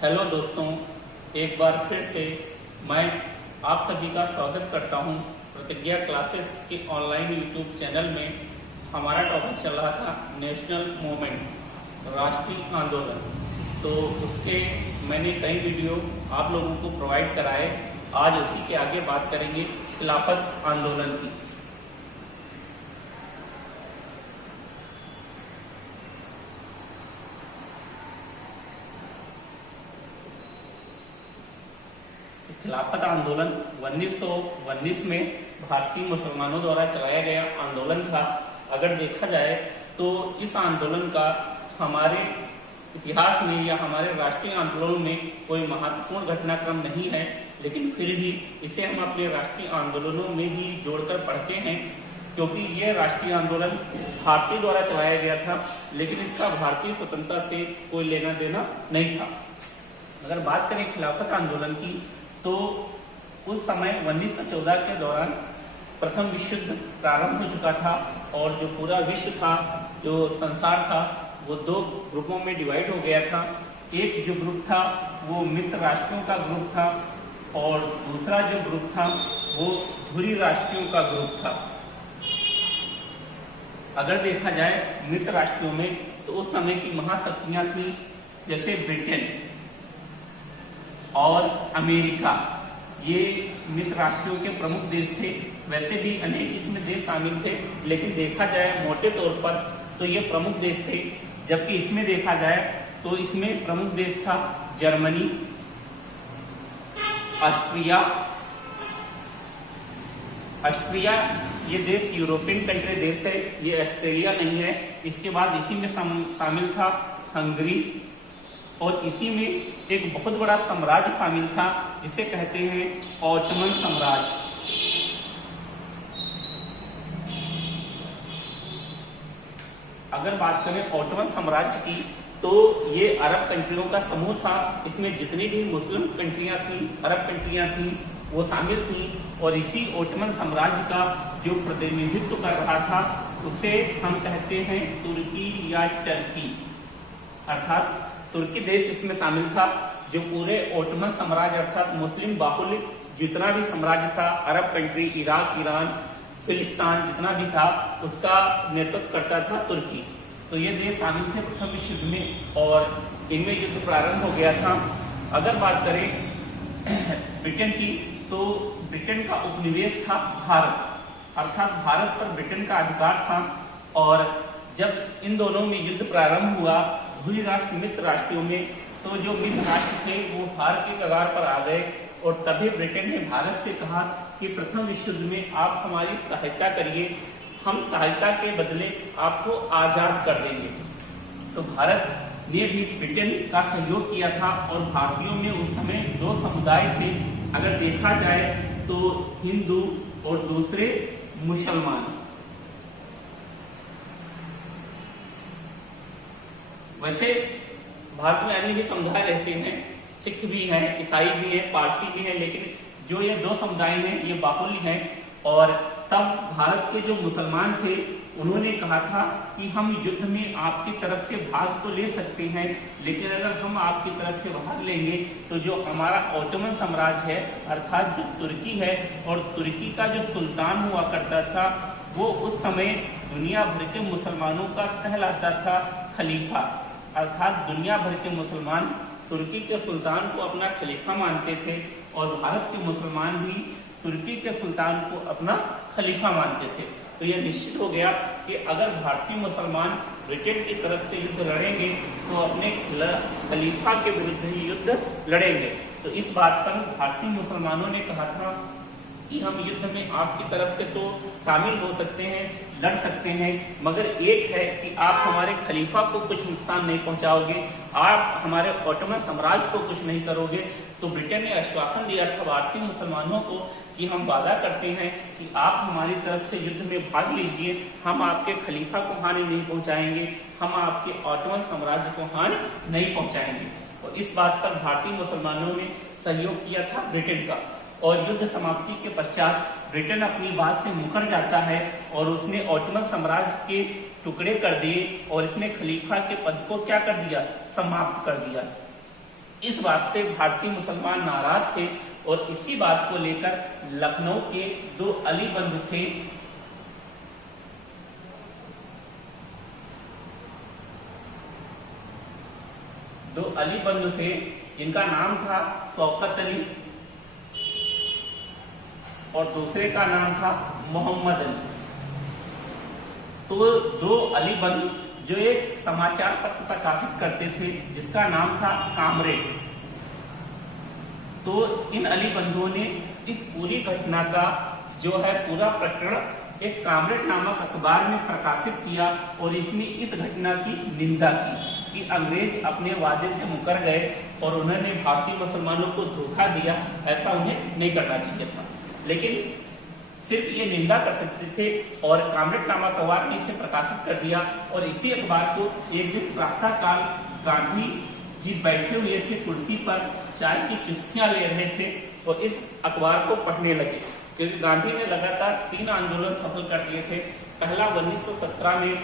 Hello दोस्तों, एक बार फिर से मैं आप सभी का स्वागत करता हूं प्रतिज्ञा क्लासेस के ऑनलाइन यूट्यूब चैनल में। हमारा टॉपिक चल रहा था नेशनल मूवमेंट, राष्ट्रीय आंदोलन। तो उसके मैंने कई वीडियो आप लोगों को प्रोवाइड कराए। आज उसी के आगे बात करेंगे खिलाफत आंदोलन की। खिलाफत आंदोलन 1919 में भारतीय मुसलमानों द्वारा चलाया गया आंदोलन था। अगर देखा जाए तो इस आंदोलन का हमारे इतिहास में या हमारे राष्ट्रीय आंदोलन में कोई महत्वपूर्ण घटनाक्रम नहीं है, लेकिन फिर भी इसे हम अपने राष्ट्रीय आंदोलनों में ही जोड़कर पढ़ते हैं, क्योंकि यह राष्ट्रीय आंदोलन भारतीय द्वारा चलाया गया था, लेकिन इसका भारतीय स्वतंत्रता से कोई लेना देना नहीं था। अगर बात करें खिलाफत आंदोलन की, तो उस समय 1914 के दौरान प्रथम विश्व युद्ध प्रारंभ हो चुका था और जो पूरा विश्व था, जो संसार था, वो दो ग्रुपों में डिवाइड हो गया था। एक जो ग्रुप था वो मित्र राष्ट्रों का ग्रुप था और दूसरा जो ग्रुप था वो धुरी राष्ट्रों का ग्रुप था। अगर देखा जाए मित्र राष्ट्रों में, तो उस समय की महाशक्तियां थी जैसे ब्रिटेन और अमेरिका। ये मित्र राष्ट्रों के प्रमुख देश थे। वैसे भी अनेक इसमें देश शामिल थे, लेकिन देखा जाए मोटे तौर पर तो ये प्रमुख देश थे। जबकि इसमें देखा जाए तो इसमें प्रमुख देश था जर्मनी, ऑस्ट्रिया। ये देश यूरोपियन कंट्री देश है, ये ऑस्ट्रेलिया नहीं है। इसके बाद इसी में शामिल था हंगरी, और इसी में एक बहुत बड़ा साम्राज्य शामिल था जिसे कहते हैं ऑटोमन साम्राज्य। अगर बात करें ऑटोमन साम्राज्य की, तो ये अरब कंट्रियों का समूह था। इसमें जितनी भी मुस्लिम कंट्रियां थी, अरब कंट्रियां थी, वो शामिल थी। और इसी ऑटोमन साम्राज्य का जो प्रतिनिधित्व कर रहा था उसे हम कहते हैं तुर्की या टर्की, अर्थात तुर्की देश इसमें शामिल था। जो पूरे ऑटोमन साम्राज्य अर्थात मुस्लिम बाहुल्य जितना भी साम्राज्य था, अरब कंट्री, इराक, ईरान, फिलिस्तीन जितना भी था, उसका नेतृत्व करता था तुर्की। तो ये देश शामिल थे प्रथम विश्व युद्ध में और इनमें युद्ध प्रारंभ हो गया था। अगर बात करें ब्रिटेन की, तो ब्रिटेन का उपनिवेश था भारत, अर्थात भारत पर ब्रिटेन का अधिकार था। और जब इन दोनों में युद्ध प्रारंभ हुआ धुरी राष्ट्र मित्र राष्ट्रों में, तो जो मित्र राष्ट्र थे वो हार के कगार पर आ गए। और तभी ब्रिटेन ने भारत से कहा कि प्रथम विश्व युद्ध में आप हमारी सहायता करिए, हम सहायता के बदले आपको आजाद कर देंगे। तो भारत ने भी ब्रिटेन का सहयोग किया था। और भारतीयों में उस समय दो समुदाय थे, अगर देखा जाए तो हिंदू और दूसरे मुसलमान। वैसे भारत में अन्य भी समुदाय रहते हैं, सिख भी हैं, ईसाई भी हैं, पारसी भी हैं, लेकिन जो ये दो समुदाय हैं ये बाहुल्य हैं। और तब भारत के जो मुसलमान थे उन्होंने कहा था कि हम युद्ध में आपकी तरफ से भाग तो ले सकते हैं, लेकिन अगर हम आपकी तरफ से भाग लेंगे तो जो हमारा ऑटोमन साम्राज्य है, अर्थात जो तुर्की है, और तुर्की का जो सुल्तान हुआ करता था, वो उस समय दुनिया भर के मुसलमानों का कहलाता था खलीफा। अर्थात दुनिया भर के मुसलमान तुर्की के सुल्तान को अपना खलीफा मानते थे और भारत के मुसलमान भी तुर्की के सुल्तान को अपना खलीफा मानते थे। तो यह निश्चित हो गया कि अगर भारतीय मुसलमान ब्रिटेन की तरफ से युद्ध लड़ेंगे तो अपने खलीफा के विरुद्ध ही युद्ध लड़ेंगे। तो इस बात पर भारतीय मुसलमानों ने कहा था कि हम युद्ध में आपकी तरफ से तो शामिल हो सकते हैं, लड़ सकते हैं, मगर एक है कि आप हमारे खलीफा को कुछ नुकसान नहीं पहुंचाओगे, आप हमारे ऑटोमन साम्राज्य को कुछ नहीं करोगे। तो ब्रिटेन ने आश्वासन दिया था भारतीय मुसलमानों को कि हम वादा करते हैं कि आप हमारी तरफ से युद्ध में भाग लीजिए, हम आपके खलीफा को हानि नहीं पहुंचाएंगे, हम आपके ऑटोमन साम्राज्य को हानि नहीं पहुंचाएंगे। और इस बात पर भारतीय मुसलमानों ने सहयोग किया था ब्रिटेन का। और युद्ध समाप्ति के पश्चात ब्रिटेन अपनी बात से मुकर जाता है और उसने ऑटोमन साम्राज्य के टुकड़े कर दिए और इसने खलीफा के पद को क्या कर दिया, समाप्त कर दिया। इस बात से भारतीय मुसलमान नाराज थे और इसी बात को लेकर लखनऊ के दो अली बंधु थे, जिनका नाम था शौकत अली और दूसरे का नाम था मोहम्मद अली। तो दो अली बंधु जो एक समाचार पत्र प्रकाशित करते थे जिसका नाम था कामरेड। तो इन अली बंधुओं ने इस पूरी घटना का जो है पूरा प्रकरण एक कामरेड नामक अखबार में प्रकाशित किया और इसमें इस घटना की निंदा की कि अंग्रेज अपने वादे से मुकर गए और उन्होंने भारतीय मुसलमानों को धोखा दिया, ऐसा उन्हें नहीं करना चाहिए था। लेकिन सिर्फ ये निंदा कर सकते थे और कामरेड नामक अखबार ने इसे प्रकाशित कर दिया। और इसी अखबार को एक दिन प्रातः काल गांधी जी बैठे हुए थे कुर्सी पर, चाय की चुस्कियां ले रहे थे और इस अखबार को पढ़ने लगे, क्योंकि गांधी ने लगातार 3 आंदोलन सफल कर दिए थे। पहला 1917 में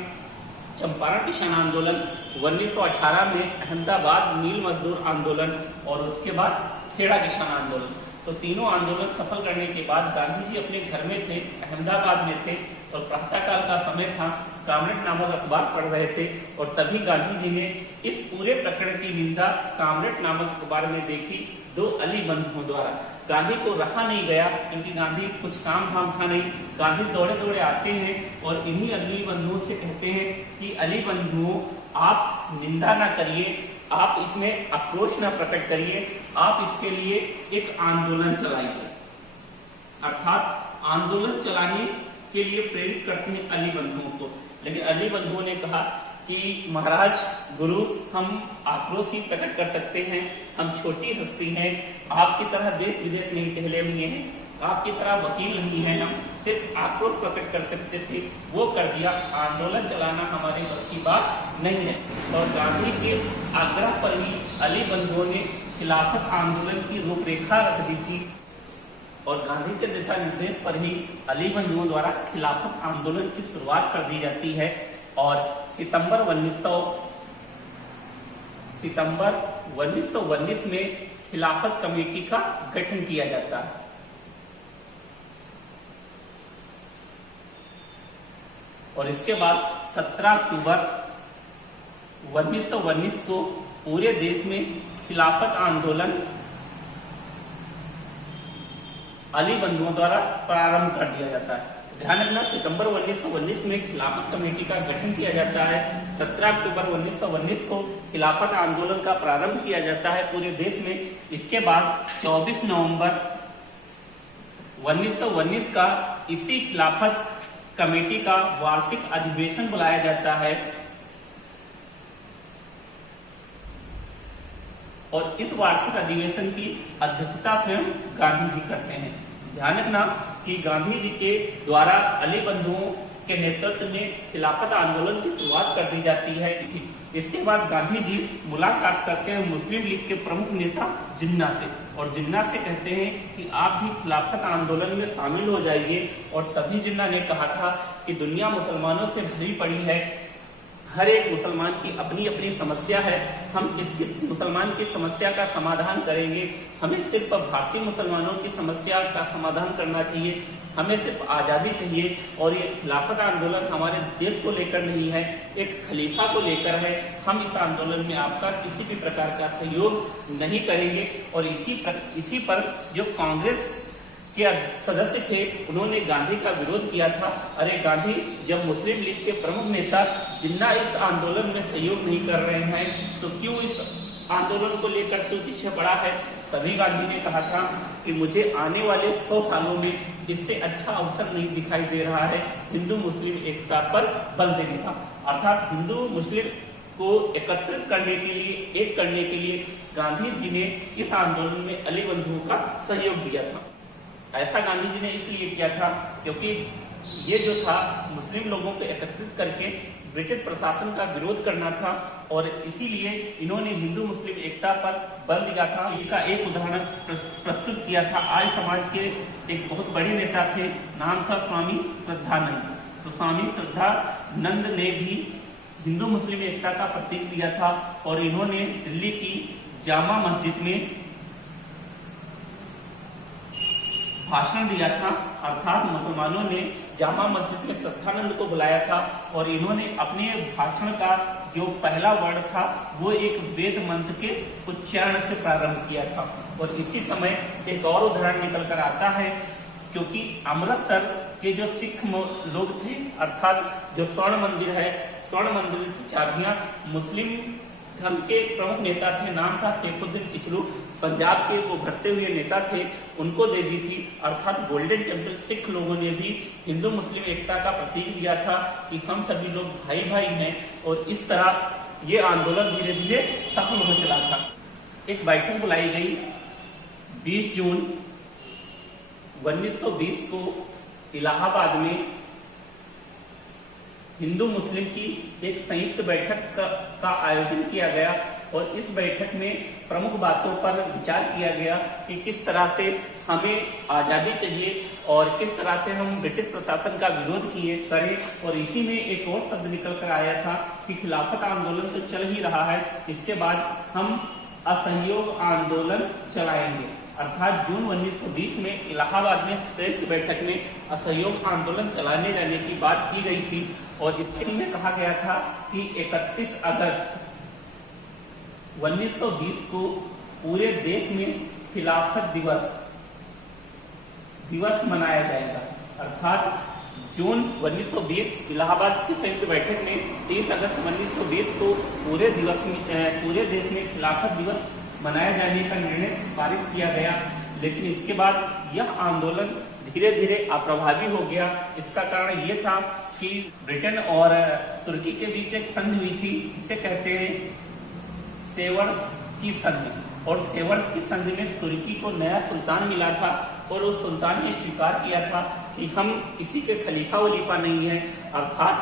चंपारण किसान आंदोलन, 1918 में अहमदाबाद मील मजदूर आंदोलन और उसके बाद खेड़ा किसान आंदोलन। तो तीनों आंदोलन सफल करने के बाद गांधी जी अपने घर में थे, अहमदाबाद में थे और प्रातःकाल का समय था, कामरेड नामक अखबार पढ़ रहे थे और तभी गांधी जी ने इस पूरे प्रकरण की निंदा कामरेड नामक अखबार में देखी दो अली बंधुओं द्वारा। गांधी को रहा नहीं गया, क्योंकि गांधी कुछ काम धाम था नहीं। गांधी दौड़े दौड़े आते हैं और इन्हीं अली बंधुओं से कहते हैं कि अली बंधुओं, आप निंदा ना करिए, आप इसमें आक्रोश ना प्रकट करिए, आप इसके लिए एक आंदोलन चलाइए। अर्थात आंदोलन चलाने के लिए प्रेरित करते हैं अली बंधुओं को। लेकिन अली बंधुओं ने कहा कि महाराज गुरु, हम आक्रोश ही प्रकट कर सकते हैं, हम छोटी हस्ती हैं, आपकी तरह देश विदेश नहीं टहले हुए हैं, आपकी तरह वकील नहीं है, हम सिर्फ आक्रोश प्रकट कर सकते थे, वो कर दिया। आंदोलन चलाना हमारे बस की बात नहीं है। और गांधी के आग्रह पर ही अली बंधुओं ने खिलाफत आंदोलन की रूपरेखा रख दी थी और गांधी के दिशा निर्देश पर ही अली बंधुओं द्वारा खिलाफत आंदोलन की शुरुआत कर दी जाती है और सितंबर 1919 में खिलाफत कमेटी का गठन किया जाता है। और इसके बाद 17 अक्टूबर 1919 को पूरे देश में खिलाफत आंदोलन अली बंधुओं द्वारा प्रारंभ कर दिया जाता है। ध्यान रखना, सितंबर 1919 में खिलाफत कमेटी का गठन किया जाता है। 17 अक्टूबर 1919 को खिलाफत आंदोलन का प्रारंभ किया जाता है पूरे देश में। इसके बाद 24 नवंबर 1919 का इसी खिलाफत कमेटी का वार्षिक अधिवेशन बुलाया जाता है और इस वार्षिक अधिवेशन की अध्यक्षता स्वयं गांधी जी करते हैं। ध्यान रखना कि गांधी जी के द्वारा अली बंधुओं के नेतृत्व में खिलाफत आंदोलन की शुरुआत कर दी जाती है। इसके बाद गांधी जी मुलाकात करते हैं मुस्लिम लीग के प्रमुख नेता जिन्ना से और जिन्ना से कहते हैं कि आप भी खिलाफत आंदोलन में शामिल हो जाइए। और तभी जिन्ना ने कहा था कि दुनिया मुसलमानों से भरी पड़ी है, हर एक मुसलमान की अपनी अपनी समस्या है, हम किस मुसलमान की समस्या का समाधान करेंगे, हमें सिर्फ भारतीय मुसलमानों की समस्या का समाधान करना चाहिए, हमें सिर्फ आजादी चाहिए। और ये खिलाफत आंदोलन हमारे देश को लेकर नहीं है, एक खलीफा को लेकर है, हम इस आंदोलन में आपका किसी भी प्रकार का सहयोग नहीं करेंगे। और इसी पर जो कांग्रेस के सदस्य थे उन्होंने गांधी का विरोध किया था। अरे गांधी, जब मुस्लिम लीग के प्रमुख नेता जिन्ना इस आंदोलन में सहयोग नहीं कर रहे हैं तो क्यों इस आंदोलन को लेकर तो पीछे पड़ा है। तभी गांधी ने कहा था कि मुझे आने वाले 100 सालों में इससे अच्छा अवसर नहीं दिखाई दे रहा है हिंदू मुस्लिम एकता पर बल देने का। अर्थात हिंदू मुस्लिम को एकत्रित करने के लिए, एक करने के लिए गांधी जी ने इस आंदोलन में अली बंधुओं का सहयोग दिया था। ऐसा गांधी जी ने इसलिए किया था क्योंकि ये जो था मुस्लिम लोगों को एकत्रित करके ब्रिटिश प्रशासन का विरोध करना था और इसीलिए इन्होंने हिंदू मुस्लिम एकता पर बल दिया था। इसका एक उदाहरण प्रस्तुत किया था आर्य समाज के एक बहुत बड़े नेता थे, नाम था स्वामी श्रद्धानंद। तो स्वामी श्रद्धानंद ने भी हिंदू मुस्लिम एकता का प्रतीक दिया था और इन्होंने दिल्ली की जामा मस्जिद में भाषण दिया था, अर्थात मुसलमानों ने जामा मस्जिद में सत्यानंद को बुलाया था और इन्होंने अपने भाषण का जो पहला वर्ड था वो एक वेद मंत्र के उच्चारण से प्रारंभ किया था। और इसी समय एक और उदाहरण निकल कर आता है, क्योंकि अमृतसर के जो सिख लोग थे, अर्थात जो स्वर्ण मंदिर है, स्वर्ण मंदिर की चाबियां मुस्लिम धर्म के प्रमुख नेता थे, नाम था सैफुद्दीन किचलू, पंजाब के वो भटते हुए नेता थे, उनको दे दी थी। अर्थात गोल्डन टेम्पल सिख लोगों ने भी हिंदू मुस्लिम एकता का प्रतीक दिया था कि हम सभी लोग भाई भाई हैं, और इस तरह ये आंदोलन धीरे धीरे सफल हो चला था। एक बैठक बुलाई गई 20 जून 1920 को इलाहाबाद में हिंदू मुस्लिम की एक संयुक्त बैठक का आयोजन किया गया और इस बैठक में प्रमुख बातों पर विचार किया गया कि किस तरह से हमें आजादी चाहिए और किस तरह से हम ब्रिटिश प्रशासन का विरोध करें। और इसी में एक और शब्द निकल कर आया था कि खिलाफत आंदोलन तो चल ही रहा है, इसके बाद हम असहयोग आंदोलन चलाएंगे। अर्थात जून 1920 में इलाहाबाद में संयुक्त बैठक में असहयोग आंदोलन चलाने जाने की बात की गई थी और इसके में कहा गया था कि 31 अगस्त 1920 को पूरे देश में खिलाफत दिवस मनाया जाएगा। अर्थात जून 1920 इलाहाबाद की संयुक्त बैठक में 30 अगस्त 1920 को पूरे देश में खिलाफत दिवस मनाए जाने का निर्णय पारित किया गया। लेकिन इसके बाद यह आंदोलन धीरे धीरे अप्रभावी हो गया। इसका कारण ये था कि ब्रिटेन और तुर्की के बीच एक संधि हुई थी, इसे कहते हैं सेवर्स की संधि। और सेवर्स की संधि में तुर्की को नया सुल्तान मिला था और उस सुल्तान ने स्वीकार किया था कि हम किसी के खलीफा वलीफा नहीं है। अर्थात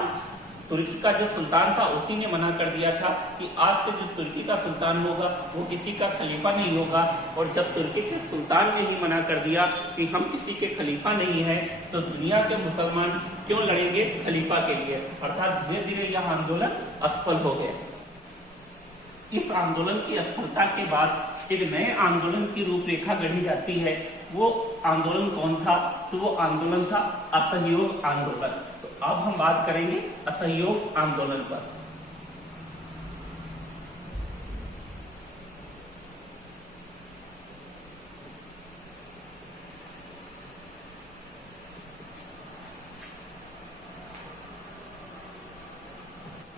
तुर्की का जो सुल्तान था उसी ने मना कर दिया था कि आज से जो तुर्की का सुल्तान होगा वो किसी का खलीफा नहीं होगा। और जब तुर्की के सुल्तान ने ही मना कर दिया कि हम किसी के खलीफा नहीं है, तो दुनिया के मुसलमान क्यों लड़ेंगे खलीफा के लिए। अर्थात धीरे धीरे यह आंदोलन असफल हो गया। इस आंदोलन की असफलता के बाद एक नए आंदोलन की रूपरेखा गढ़ी जाती है। वो आंदोलन कौन था? तो वो आंदोलन था असहयोग आंदोलन। तो अब हम बात करेंगे असहयोग आंदोलन पर।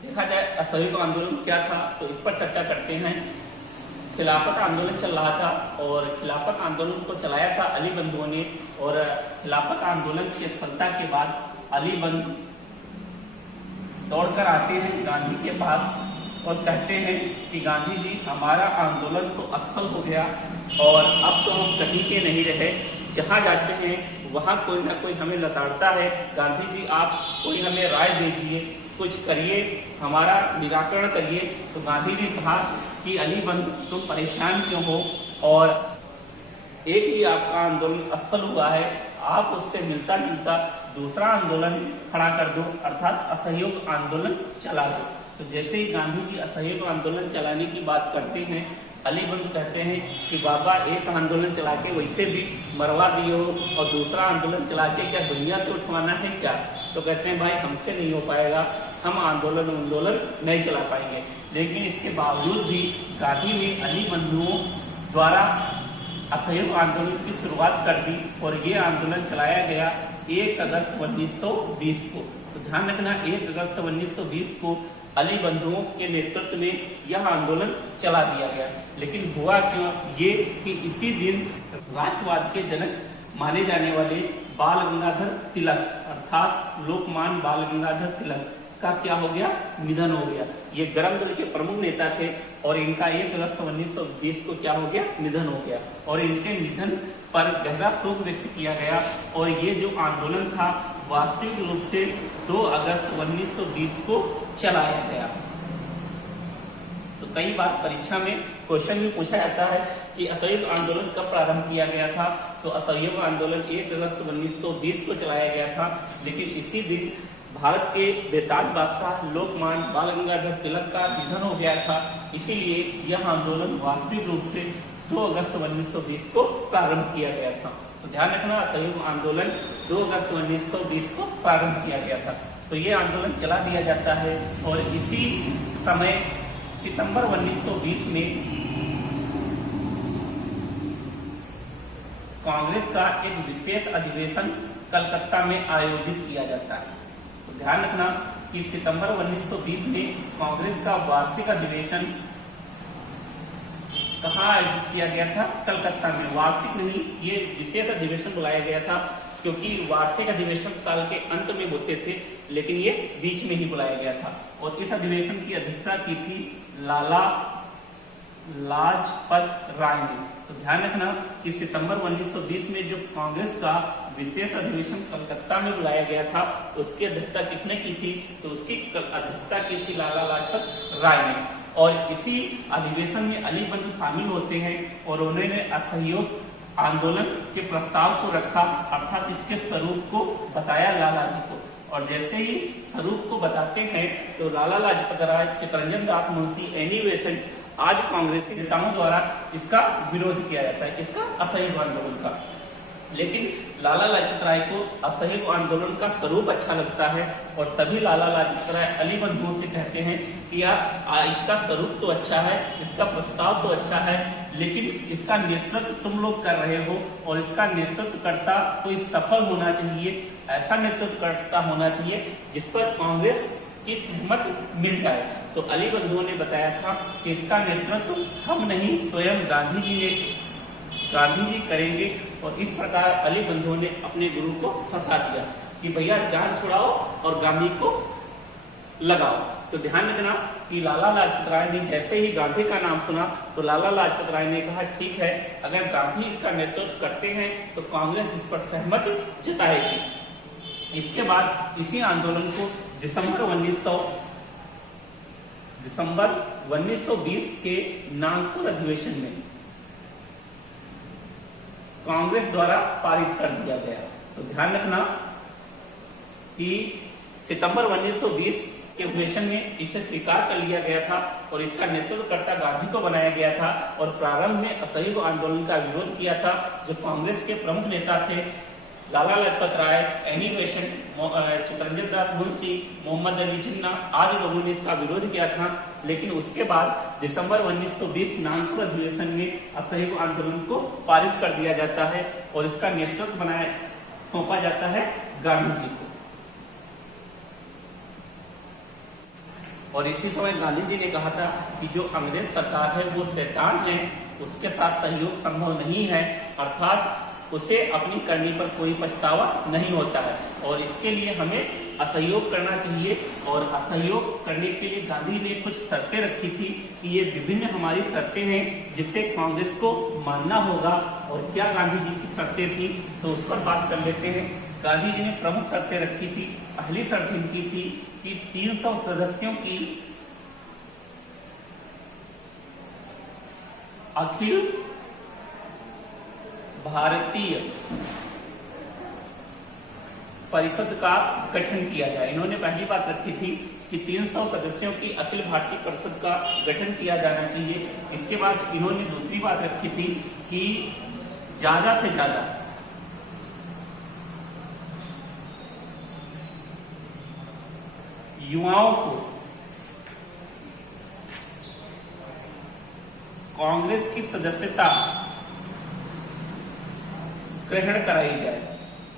देखा जाए असहयोग आंदोलन क्या था, तो इस पर चर्चा करते हैं। खिलाफत आंदोलन चल रहा था और खिलाफत आंदोलन को चलाया था अली बंधुओं ने। और खिलाफत आंदोलन की सफलता के बाद अली बंधु दौड़कर आते हैं गांधी के पास और कहते हैं कि गांधी जी, हमारा आंदोलन तो असफल हो गया और अब तो हम कहीं के नहीं रहे। जहां जाते हैं वहां कोई ना कोई हमें लताड़ता है। गांधी जी, आप कोई हमें राय दीजिए, कुछ करिए, हमारा निराकरण करिए। तो गांधी ने कहा कि अली बंधु, तुम परेशान क्यों हो, और एक ही आपका आंदोलन असफल हुआ है, आप उससे मिलता जुलता दूसरा आंदोलन खड़ा कर दो, अर्थात असहयोग आंदोलन चला दो। तो जैसे ही गांधी जी असहयोग आंदोलन चलाने की बात करते हैं, अली बंधु कहते हैं कि बाबा, एक आंदोलन चला के वैसे भी मरवा दियो और दूसरा आंदोलन चला के क्या दुनिया से उठवाना है क्या? तो कहते हैं भाई, हमसे नहीं हो पाएगा, हम आंदोलन नहीं चला पाएंगे। लेकिन इसके बावजूद भी गांधी ने अली बंधुओं द्वारा असहयोग आंदोलन की शुरुआत कर दी और ये आंदोलन चलाया गया 1 अगस्त 1920 को। तो ध्यान रखना, 1 अगस्त 1920 को अली बंधुओं के नेतृत्व में यह आंदोलन चला दिया गया। लेकिन हुआ क्यों ये कि इसी दिन राष्ट्रवाद के जनक माने जाने वाले बाल गंगाधर तिलक, अर्थात लोकमान्य बाल गंगाधर तिलक का क्या हो गया? निधन हो गया। ये गरम दल के प्रमुख नेता थे और इनका 1 अगस्त 1920 को क्या हो गया? निधन हो गया। और इनके निधन पर गहरा शोक व्यक्त किया गया और ये जो आंदोलन था वास्तविक रूप से 2 अगस्त 1920 को चलाया गया। तो कई बार परीक्षा में क्वेश्चन भी पूछा जाता है कि असहयोग आंदोलन कब प्रारंभ किया गया था। तो असहयोग आंदोलन 1 अगस्त 1920 को चलाया गया था, लेकिन इसी दिन भारत के बेताज बादशाह लोकमान्य बाल गंगाधर तिलक का निधन हो गया था। इसीलिए यह आंदोलन वास्तविक रूप से 2 अगस्त 1920 को प्रारंभ किया गया था। तो ध्यान रखना, असहयोग आंदोलन 2 अगस्त 1920 को प्रारंभ किया गया था। तो ये आंदोलन चला दिया जाता है और इसी समय सितंबर 1920 में कांग्रेस का एक विशेष अधिवेशन कलकत्ता में आयोजित किया जाता है। तो ध्यान रखना कि सितंबर 1920 में कांग्रेस का वार्षिक अधिवेशन कहाँ आयोजित किया गया था? कलकत्ता में। वार्षिक नहीं, ये विशेष अधिवेशन बुलाया गया था क्योंकि वार्षिक अधिवेशन साल के अंत में होते थे, लेकिन ये बीच में ही बुलाया गया था। और इस अधिवेशन की अध्यक्षता की थी लाला लाजपत राय ने। तो ध्यान रखना कि सितंबर 1920 में जो कांग्रेस का विशेष अधिवेशन कलकत्ता में बुलाया गया था, उसकी अध्यक्षता किसने की थी? तो उसकी अध्यक्षता की थी लाला लाजपत राय ने। और इसी अधिवेशन में अली बंधु शामिल होते हैं और उन्होंने असहयोग आंदोलन के प्रस्ताव को रखा, अर्थात इसके स्वरूप को बताया लाला जी को। और जैसे ही स्वरूप को बताते हैं तो लाला लाजपत राय, चितरंजन दास मुंशी, एनी बेसेंट आज कांग्रेसी नेताओं द्वारा इसका विरोध किया जाता है, इसका असहयोग आंदोलन का। लेकिन लाला लाजपत राय को असहयोग आंदोलन का स्वरूप अच्छा लगता है और तभी लाला लाजपत राय अली बंधुओं से कहते हैं कि यार इसका स्वरूप तो अच्छा है, इसका प्रस्ताव तो अच्छा है, लेकिन इसका नेतृत्व तुम लोग कर रहे हो और इसका नेतृत्व करता कोई सफल होना चाहिए, ऐसा नेतृत्व करता होना चाहिए जिस पर कांग्रेस की सहमत मिल जाए। तो अली बंधुओं ने बताया था कि इसका नेतृत्व हम नहीं, स्वयं गांधी जी करेंगे। और इस प्रकार अली बंधुओं ने अपने गुरु को फंसा दिया कि भैया जान छुड़ाओ और गांधी को लगाओ। तो ध्यान रखना कि लाला लाजपत राय ने जैसे ही गांधी का नाम सुना तो लाला लाजपत राय ने कहा ठीक है, अगर गांधी इसका नेतृत्व करते हैं तो कांग्रेस इस पर सहमति जताएगी। इसके बाद इसी आंदोलन को दिसंबर 1920 के नागपुर अधिवेशन में कांग्रेस द्वारा पारित कर दिया गया। तो ध्यान रखना कि सितंबर 1920 के अधिवेशन में इसे स्वीकार कर लिया गया था और इसका नेतृत्वकर्ता गांधी को बनाया गया था। और प्रारंभ में असहयोग आंदोलन का विरोध किया था जो कांग्रेस के प्रमुख नेता थे लाला लाजपत राय, एनी बेसेंट, चितरंजन दास मुंशी, मोहम्मद अली जिन्ना आदि लोगों ने इसका विरोध किया था। लेकिन उसके बाद दिसंबर 1920 नागपुर अधिवेशन में असहयोग आंदोलन को पारित कर दिया जाता है और इसका नेतृत्व सौंपा जाता है गांधी जी को। और इसी समय गांधी जी ने कहा था कि जो अंग्रेज सरकार है वो शैतान है, उसके साथ सहयोग संभव नहीं है, अर्थात उसे अपनी करनी पर कोई पछतावा नहीं होता है और इसके लिए हमें असहयोग करना चाहिए। और असहयोग करने के लिए गांधी ने कुछ शर्तें रखी थी कि ये विभिन्न हमारी शर्तें हैं जिसे कांग्रेस को मानना होगा। और क्या गांधी जी की शर्तें थी तो उस पर बात कर लेते हैं। गांधी जी ने प्रमुख शर्तें रखी थी। पहली शर्त इनकी थी कि 300 सदस्यों की अखिल भारतीय परिषद का गठन किया जाए। इन्होंने पहली बात रखी थी कि 300 सदस्यों की अखिल भारतीय परिषद का गठन किया जाना चाहिए। इसके बाद इन्होंने दूसरी बात रखी थी कि ज्यादा से ज्यादा युवाओं को कांग्रेस की सदस्यता ग्रहण कराई जाए।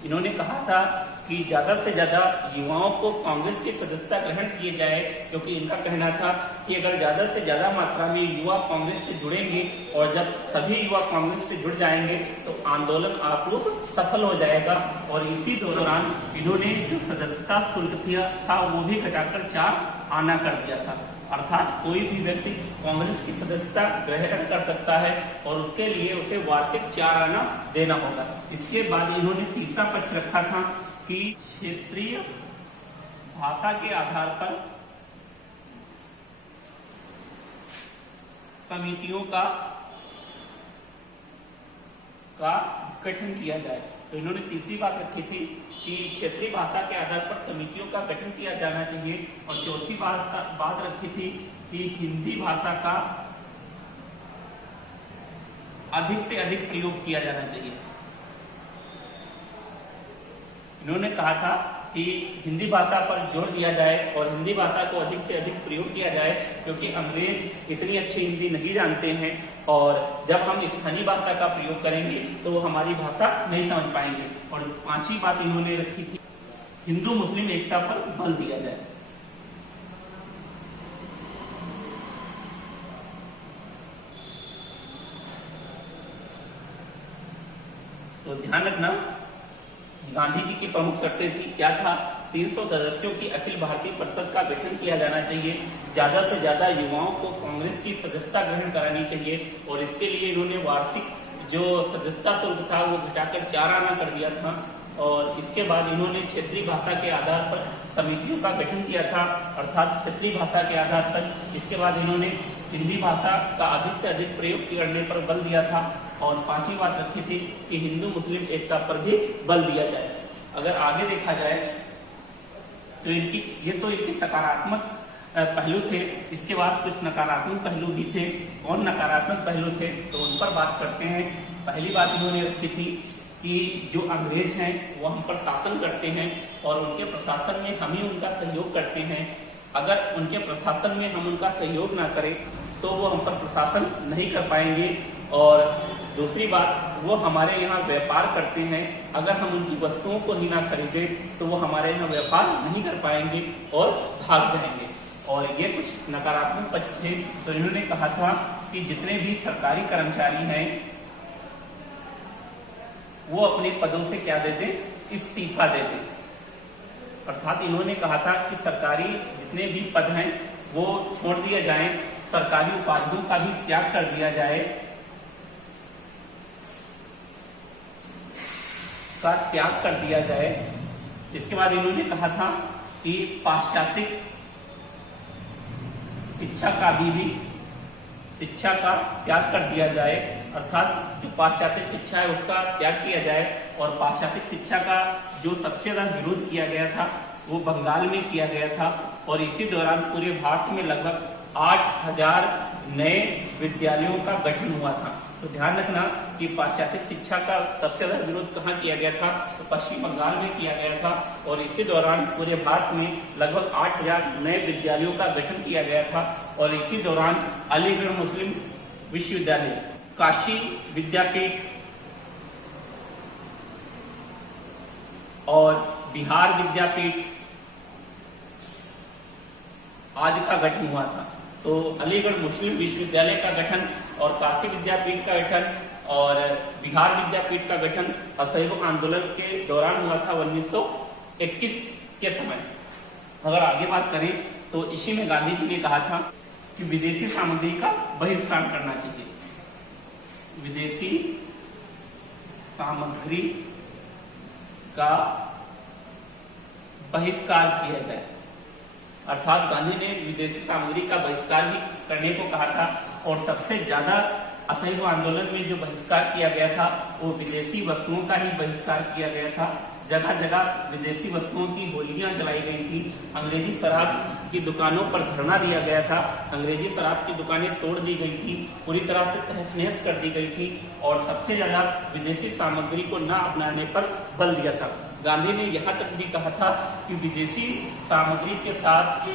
इन्होंने कहा था कि ज्यादा से ज्यादा युवाओं को कांग्रेस की सदस्यता ग्रहण किए जाए, क्योंकि इनका कहना था कि अगर ज्यादा से ज्यादा मात्रा में युवा कांग्रेस से जुड़ेंगे और जब सभी युवा कांग्रेस से जुड़ जाएंगे तो आंदोलन आप लोग सफल हो जाएगा। और इसी दौरान इन्होंने जो सदस्यता शुल्क था वो भी घटाकर 4 आना कर दिया था, अर्थात कोई भी व्यक्ति कांग्रेस की सदस्यता ग्रहण कर सकता है और उसके लिए उसे वार्षिक 4 आना देना होगा। इसके बाद इन्होंने तीसरा पक्ष रखा था कि क्षेत्रीय भाषा के आधार पर समितियों का गठन किया जाए। तो इन्होंने तीसरी बात रखी थी कि क्षेत्रीय भाषा के आधार पर समितियों का गठन किया जाना चाहिए, और चौथी बात रखी थी कि हिंदी भाषा का अधिक से अधिक प्रयोग किया जाना चाहिए। इन्होंने कहा था कि हिंदी भाषा पर जोर दिया जाए और हिंदी भाषा को अधिक से अधिक प्रयोग किया जाए, क्योंकि अंग्रेज इतनी अच्छी हिंदी नहीं जानते हैं, और जब हम स्थानीय भाषा का प्रयोग करेंगे तो वो हमारी भाषा नहीं समझ पाएंगे। और पांचवी बात इन्होंने रखी थी, हिंदू मुस्लिम एकता पर बल दिया जाए। तो ध्यान रखना, गांधी जी की प्रमुख शर्तें थी, क्या था, 300 सदस्यों की अखिल भारतीय परिषद का गठन किया जाना चाहिए, ज्यादा से ज्यादा युवाओं को कांग्रेस की सदस्यता ग्रहण करानी चाहिए, और इसके लिए इन्होंने वार्षिक जो सदस्यता शुल्क था वो घटाकर 4 आना कर दिया था। और इसके बाद इन्होंने क्षेत्रीय भाषा के आधार पर समितियों का गठन किया था, अर्थात क्षेत्रीय भाषा के आधार पर। इसके बाद इन्होंने हिंदी भाषा का अधिक से अधिक प्रयोग करने पर बल दिया था, और पांचवी बात रखी थी कि हिंदू मुस्लिम एकता पर भी बल दिया जाए। अगर आगे देखा जाए तो इनकी सकारात्मक पहलू थे। इसके बाद कुछ नकारात्मक पहलू भी थे। और नकारात्मक पहलू थे तो उन पर बात करते हैं। पहली बात इन्होंने रखी थी कि जो अंग्रेज हैं वो हम पर शासन करते हैं, और उनके प्रशासन में हम ही उनका सहयोग करते हैं। अगर उनके प्रशासन में हम उनका सहयोग ना करें तो वो हम पर प्रशासन नहीं कर पाएंगे। और दूसरी बात, वो हमारे यहाँ व्यापार करते हैं, अगर हम उनकी वस्तुओं को ही ना खरीदे तो वो हमारे यहाँ व्यापार नहीं कर पाएंगे और भाग जाएंगे। और ये कुछ नकारात्मक पक्ष थे। तो इन्होंने कहा था कि जितने भी सरकारी कर्मचारी हैं वो अपने पदों से क्या दे दें, इस्तीफा दे दें। अर्थात इन्होंने कहा था कि सरकारी जितने भी पद हैं वो छोड़ दिए जाएं, सरकारी उपाधियों का भी त्याग कर दिया जाए, का त्याग कर दिया जाए। इसके बाद इन्होंने कहा था कि पाश्चात्य शिक्षा का भी शिक्षा का त्याग कर दिया जाए, अर्थात जो पाश्चात्य शिक्षा है उसका त्याग किया जाए। और पाश्चात्य शिक्षा का जो सबसे ज्यादा विरोध किया गया था वो बंगाल में किया गया था, और इसी दौरान पूरे भारत में लगभग 8000 नए विद्यालयों का गठन हुआ था। तो ध्यान रखना कि पाश्चात्य शिक्षा का सबसे ज्यादा विरोध कहाँ किया गया था, तो पश्चिम बंगाल में किया गया था, और इसी दौरान पूरे भारत में लगभग 8000 नए विद्यालयों का गठन किया गया था। और इसी दौरान अलीगढ़ मुस्लिम विश्वविद्यालय, काशी विद्यापीठ और बिहार विद्यापीठ आदि का गठन हुआ था। तो अलीगढ़ मुस्लिम विश्वविद्यालय का गठन और काशी विद्यापीठ का गठन और बिहार विद्यापीठ का गठन असहयोग आंदोलन के दौरान हुआ था 1921 के समय। अगर आगे बात करें तो इसी में गांधी जी ने कहा था कि विदेशी सामग्री का बहिष्कार करना चाहिए, विदेशी सामग्री का बहिष्कार किया जाए। अर्थात गांधी ने विदेशी सामग्री का बहिष्कार भी करने को कहा था। और सबसे ज्यादा असहयोग आंदोलन में जो बहिष्कार किया गया था वो विदेशी वस्तुओं का ही बहिष्कार किया गया था। जगह जगह विदेशी वस्तुओं की होलियां जलाई गई थी, अंग्रेजी शराब की दुकानों पर धरना दिया गया था, अंग्रेजी शराब की दुकानें तोड़ दी गई थी, पूरी तरह से तहस नहस कर दी गई थी, और सबसे ज्यादा विदेशी सामग्री को न अपनाने पर बल दिया था। गांधी ने यहाँ तक भी कहा था कि विदेशी सामग्री के साथ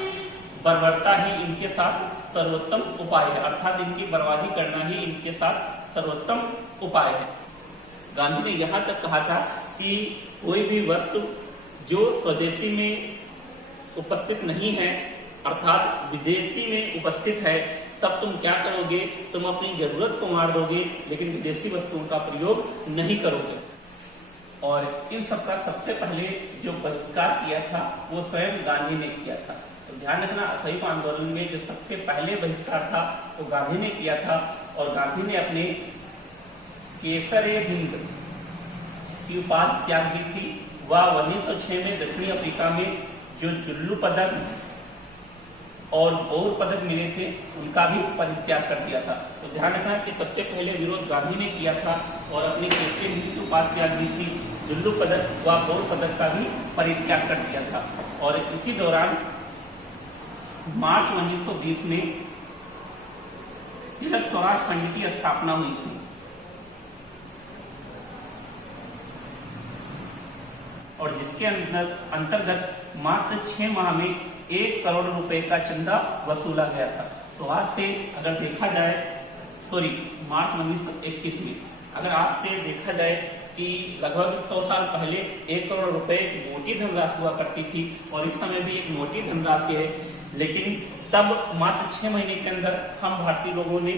बर्बरता ही इनके साथ सर्वोत्तम उपाय है, अर्थात इनकी बर्बादी करना ही इनके साथ सर्वोत्तम उपाय है। गांधी ने यहाँ तक कहा था कि कोई भी वस्तु जो स्वदेशी में उपस्थित नहीं है, अर्थात विदेशी में उपस्थित है, तब तुम क्या करोगे, तुम अपनी जरूरत को मार दोगे लेकिन विदेशी वस्तुओं का प्रयोग नहीं करोगे। और इन सब का सबसे पहले जो बहिष्कार किया था वो स्वयं गांधी ने किया था। तो ध्यान रखना, असहयोग आंदोलन में जो सबसे पहले बहिष्कार था वो गांधी ने किया था। और गांधी ने अपने केसर-ए-हिंद की उपाधि त्याग दी थी। वह 1906 में दक्षिणी अफ्रीका में जो जुल्लू पदक और गौर पदक मिले थे उनका भी परित्याग कर दिया था। तो ध्यान रखना कि सबसे पहले विरोध गांधी ने किया था और अपनी केसरी हिंद की उपाधि दी थी, जुल्लू पदक व गौर पदक का भी परित्याग कर दिया था। और इसी दौरान मार्च 1920 में तिलक स्वराज फंड की स्थापना हुई थी और जिसके अंतर्गत मात्र 6 माह में 1 करोड़ रुपए का चंदा वसूला गया था। तो आज से अगर देखा जाए, मार्च 1921 में अगर आज से देखा जाए कि लगभग 100 साल पहले 1 करोड़ रुपए एक मोटी धनराशि हुआ करती थी और इस समय भी एक मोटी धनराशि है, लेकिन तब मात्र 6 महीने के अंदर हम भारतीय लोगों ने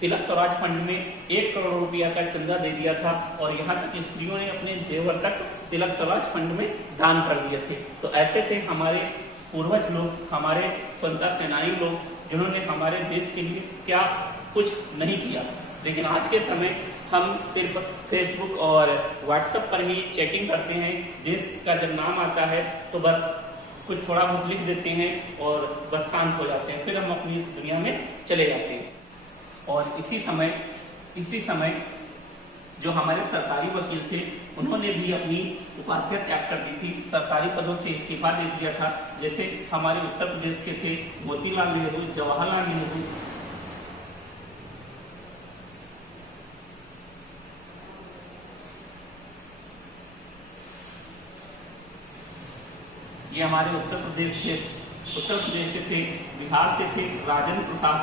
तिलक स्वराज फंड में 1 करोड़ रुपया का चंदा दे दिया था और यहाँ तक स्त्रियों ने अपने जेवर तक तिलक स्वराज फंड में दान कर दिए थे। तो ऐसे थे हमारे पूर्वज लोग, हमारे स्वतंत्रता सेनानी लोग, जिन्होंने हमारे देश के लिए क्या कुछ नहीं किया। लेकिन आज के समय हम सिर्फ फेसबुक और व्हाट्सएप पर ही चैटिंग करते हैं। देश का जब नाम आता है तो बस कुछ थोड़ा बहुत लिख देते हैं और बस शांत हो जाते हैं, फिर हम अपनी दुनिया में चले जाते हैं। और इसी समय जो हमारे सरकारी वकील थे उन्होंने भी अपनी उपाधियां त्याग कर दी थी, सरकारी पदों से इस्तीफा दे दिया था। जैसे हमारे उत्तर प्रदेश के थे मोतीलाल नेहरू, जवाहरलाल नेहरू, ये हमारे उत्तर प्रदेश से थे। बिहार से थे राजेंद्र प्रसाद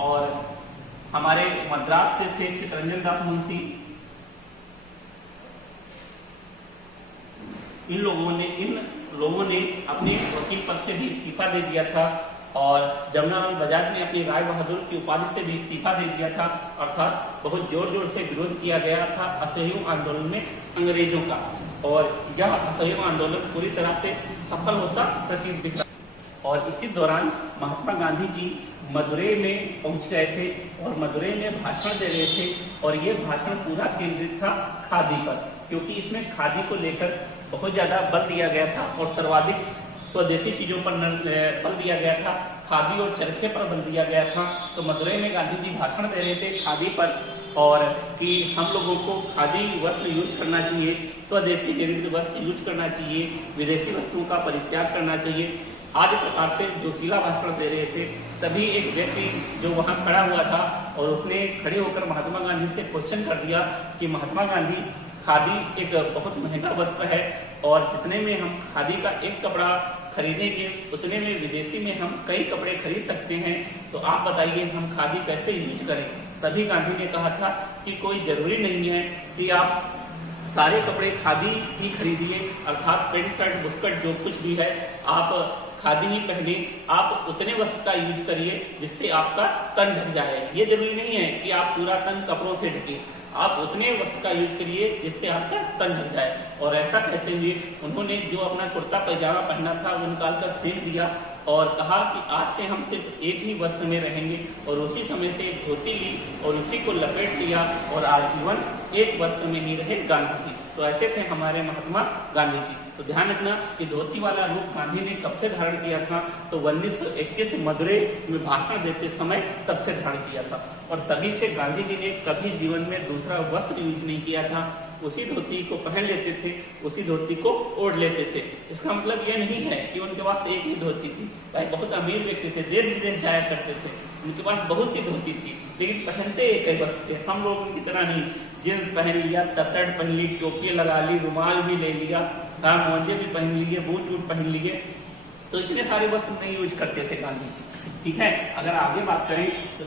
और हमारे मद्रास से थे चितरंजन दास मुंशी। इन लोगों ने अपने वकील पद से भी इस्तीफा दे दिया था और जमुनालाल बजाज ने अपनी राय बहादुर की उपाधि से भी इस्तीफा दे दिया था। अर्थात बहुत जोर जोर से विरोध किया गया था असहयोग आंदोलन में अंग्रेजों का और यह असहयोग आंदोलन पूरी तरह से सफल होता प्रतीत दिख रहा। और इसी दौरान महात्मा गांधी जी मदुरै में पहुंच गए थे और मदुरै में भाषण दे रहे थे और ये भाषण पूरा केंद्रित था खादी पर, क्योंकि इसमें खादी को लेकर बहुत ज्यादा बल दिया गया था और सर्वाधिक स्वदेशी चीजों पर बल दिया गया था, खादी और चरखे पर बल दिया गया था। तो मदुरै में गांधी जी भाषण दे रहे थे खादी पर और कि हम लोगों को खादी वस्त्र यूज करना चाहिए, स्वदेशी निर्मित वस्त्र यूज करना चाहिए, विदेशी वस्तुओं का परित्याग करना चाहिए। आदि प्रकार से जोशीला भाषण दे रहे थे। तभी एक व्यक्ति जो वहां खड़ा हुआ था और उसने खड़े होकर महात्मा गांधी से क्वेश्चन कर दिया कि महात्मा गांधी, खादी एक बहुत महंगा वस्त्र है और जितने में हम खादी का एक कपड़ा खरीदेंगे उतने में विदेशी में हम कई कपड़े खरीद सकते हैं, तो आप बताइए हम खादी कैसे यूज करें। तभी गांधी ने कहा था कि कोई जरूरी नहीं है कि आप सारे कपड़े खादी ही खरीदिए, अर्थात पेंट शर्ट बुस्कट जो कुछ भी है आप खादी ही पहने, आप उतने वस्त्र का यूज करिए जिससे आपका तन ढक जाए। ये जरूरी नहीं है कि आप पूरा तन कपड़ों से ढके, आप उतने वस्त्र का यूज करिए जिससे आपका तन ढक जाए। और ऐसा कहते हुए उन्होंने जो अपना कुर्ता पैजामा पहना था वो निकाल कर फेंक दिया और कहा कि आज से हम सिर्फ एक ही वस्त्र में रहेंगे और उसी समय से एक धोती ली और उसी को लपेट लिया और आजीवन एक वस्त्र में ही रहे गांधी जी। तो ऐसे थे हमारे महात्मा गांधी जी। तो ध्यान रखना कि धोती वाला रूप गांधी ने कब से धारण किया था, तो 1921 मदुरै में भाषण देते समय तब से धारण किया था और तभी से गांधी जी ने कभी जीवन में दूसरा वस्त्र यूज नहीं किया था। उसी धोती को पहन लेते थे, उसी धोती को ओढ़ लेते थे। इसका मतलब ये नहीं है कि उनके पास एक ही धोती थी। भाई बहुत अमीर व्यक्ति थे, देश विदेश जाया करते थे, उनके पास बहुत सी धोती थी, लेकिन पहनते एक ही वस्त्र थे। हम लोगों की तरह नहीं, जींस पहन लिया, शर्ट पहन ली, टोपी लगा ली, रुमाल भी ले लिया, मोजे भी पहन लिए, बूट वूट पहन लिए, तो इतने सारे वस्त्र नहीं यूज करते थे गांधी जी। ठीक है, अगर आगे बात करें तो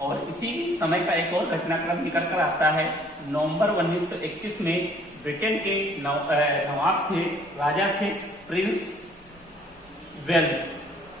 और इसी समय का एक और घटनाक्रम निकल कर आता है। नवंबर 1921 में ब्रिटेन के नवाब थे, राजा थे प्रिंस वेल्स।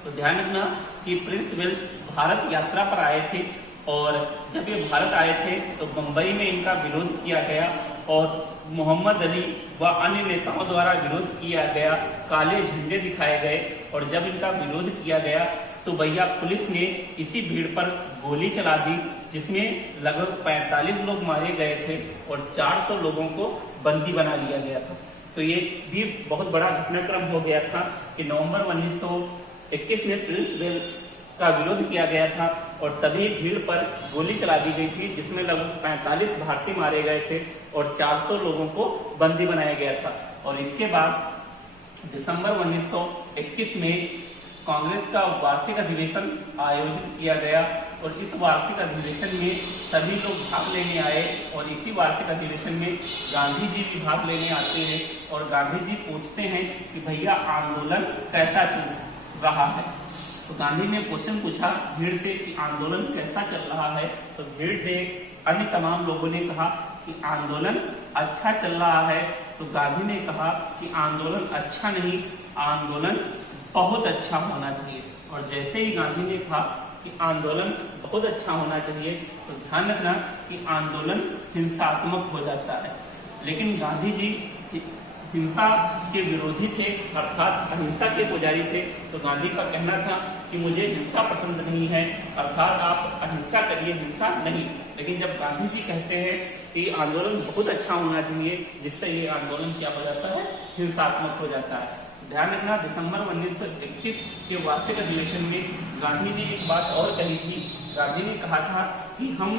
तो ध्यान रखना कि प्रिंस वेल्स भारत यात्रा पर आए थे और जब ये भारत आए थे तो बंबई में इनका विरोध किया गया और मोहम्मद अली व अन्य नेताओं द्वारा विरोध किया गया, काले झंडे दिखाए गए और जब इनका विरोध किया गया तो भैया पुलिस ने इसी भीड़ पर गोली चला दी, जिसमें लगभग 45 लोग मारे गए थे और 400 लोगों को बंदी बना लिया गया था। तो ये भी बहुत बड़ा घटनाक्रम हो गया था कि नवंबर 1921 में प्रिंस वेल्स का विरोध किया गया था और तभी भीड़ पर गोली चला दी गई थी, जिसमें लगभग 45 भारतीय मारे गए थे और 400 लोगों को बंदी बनाया गया था। और इसके बाद दिसंबर 1921 में कांग्रेस का वार्षिक अधिवेशन आयोजित किया गया और इस वार्षिक अधिवेशन में सभी लोग भाग लेने आए और इसी वार्षिक अधिवेशन में गांधी जी भी भाग लेने आते हैं और गांधी जी पूछते हैं कि भैया आंदोलन कैसा चल रहा है। तो गांधी ने क्वेश्चन पूछा भीड़ से कि आंदोलन कैसा चल रहा है, तो भीड़ ने अन्य तमाम लोगों ने कहा कि आंदोलन अच्छा चल रहा है। तो गांधी ने कहा कि आंदोलन अच्छा नहीं, आंदोलन बहुत अच्छा होना चाहिए। और जैसे ही गांधी ने कहा कि आंदोलन बहुत अच्छा होना चाहिए तो ध्यान रखना कि आंदोलन हिंसात्मक हो जाता है। लेकिन गांधी जी हिंसा के विरोधी थे, अर्थात अहिंसा के पुजारी थे। तो गांधी का कहना था कि मुझे हिंसा पसंद नहीं है, अर्थात आप अहिंसा करिए, हिंसा नहीं। लेकिन जब गांधी जी कहते हैं कि आंदोलन बहुत अच्छा होना चाहिए, जिससे ये आंदोलन क्या हो जाता है, हिंसात्मक हो जाता है। ध्यान रखना दिसंबर 1921 के वार्षिक अधिवेशन में गांधी ने एक बात और कही थी। गांधी ने कहा था कि हम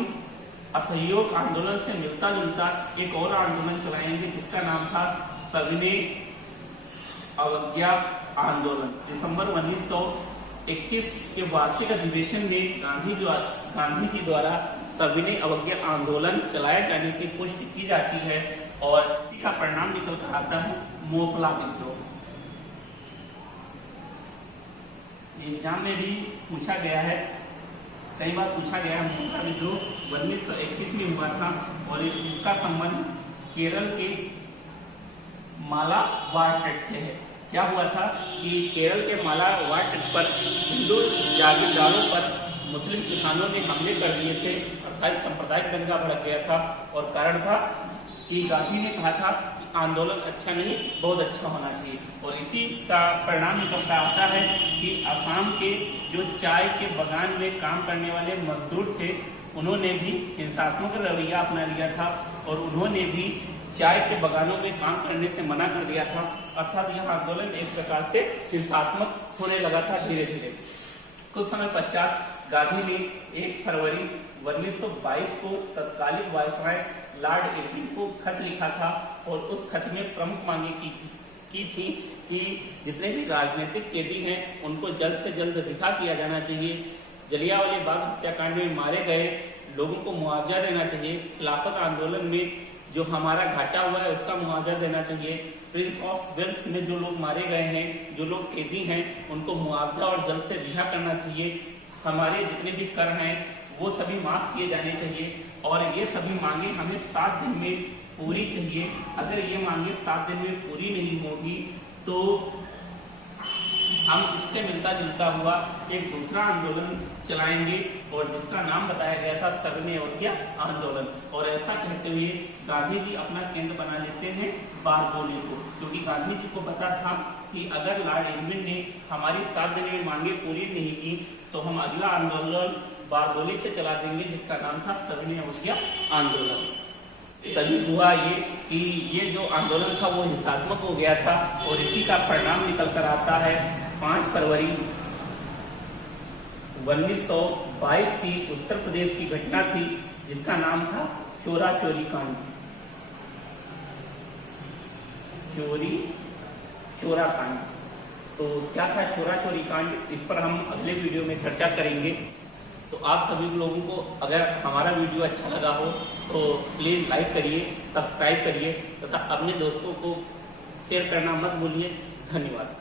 असहयोग आंदोलन से मिलता जुलता एक और आंदोलन चलाएंगे, जिसका नाम था सविनय अवज्ञा आंदोलन। दिसंबर 1921 के वार्षिक अधिवेशन में गांधी जी द्वारा सविनय अवज्ञा आंदोलन चलाए जाने की पुष्टि की जाती है और इसी का परिणाम निकल कर आता है मोपला विद्रोह। एग्जाम में भी पूछा गया है, कई बार पूछा गया है। मोपला विद्रोह 1921 में हुआ था और इसका संबंध केरल के मालाबार तट से है। क्या हुआ था कि केरल के मालाबार तट पर हिंदू जागीरदारों पर मुस्लिम किसानों ने हमले कर दिए थे, अर्थात सांप्रदायिक दंगा भड़क गया था और कारण था कि गांधी ने कहा था कि आंदोलन अच्छा नहीं, बहुत अच्छा होना चाहिए। और इसी का परिणाम निकलता आता है कि असम के जो चाय के बागान में काम करने वाले मजदूर थे, उन्होंने भी हिंसात्मक रवैया अपना लिया था और उन्होंने भी चाय के बागानों में काम करने से मना कर दिया था। अर्थात यह आंदोलन एक प्रकार से हिंसात्मक होने लगा था धीरे धीरे। कुछ समय पश्चात गांधी ने 1 फरवरी 1922 को तत्कालीन वायसराय लॉर्ड इरविन को खत लिखा था और उस खत में प्रमुख मांगे की थी कि जितने भी राजनीतिक कैदी हैं उनको जल्द से जल्द रिहा किया जाना चाहिए। जलियांवाला बाग हत्याकांड में मारे गए लोगों को मुआवजा देना चाहिए। खिलाफत आंदोलन में जो हमारा घाटा हुआ है उसका मुआवजा देना चाहिए। प्रिंस ऑफ वेल्स में जो लोग मारे गए हैं, जो लोग कैदी हैं, उनको मुआवजा और जल्द से रिहा करना चाहिए। हमारे जितने भी कर हैं वो सभी माफ किए जाने चाहिए और ये सभी मांगे हमें 7 दिन में पूरी चाहिए। अगर ये मांगे 7 दिन में पूरी नहीं होगी तो हम इससे मिलता जुलता हुआ एक दूसरा आंदोलन चलाएंगे और जिसका नाम बताया गया था सविनय अवज्ञा आंदोलन। और ऐसा कहते हुए गांधी जी अपना केंद्र बना लेते हैं बारडोली को, क्योंकि गांधी जी को पता था कि अगर लॉर्ड इरविन ने हमारी 7 दिन में मांगे पूरी नहीं की तो हम अगला आंदोलन बारडोली से चला देंगे, जिसका नाम था सविनय अवज्ञा आंदोलन। तभी हुआ ये कि ये जो आंदोलन था वो हिंसात्मक हो गया था और इसी का परिणाम निकल कर आता है 5 फरवरी 1922 की उत्तर प्रदेश की घटना थी, जिसका नाम था चोरा चोरी कांड। चोरा कांड। तो क्या था चोरा चोरी कांड, इस पर हम अगले वीडियो में चर्चा करेंगे। तो आप सभी लोगों को अगर हमारा वीडियो अच्छा लगा हो तो प्लीज लाइक करिए, सब्सक्राइब करिए तथा अपने दोस्तों को शेयर करना मत भूलिए। धन्यवाद।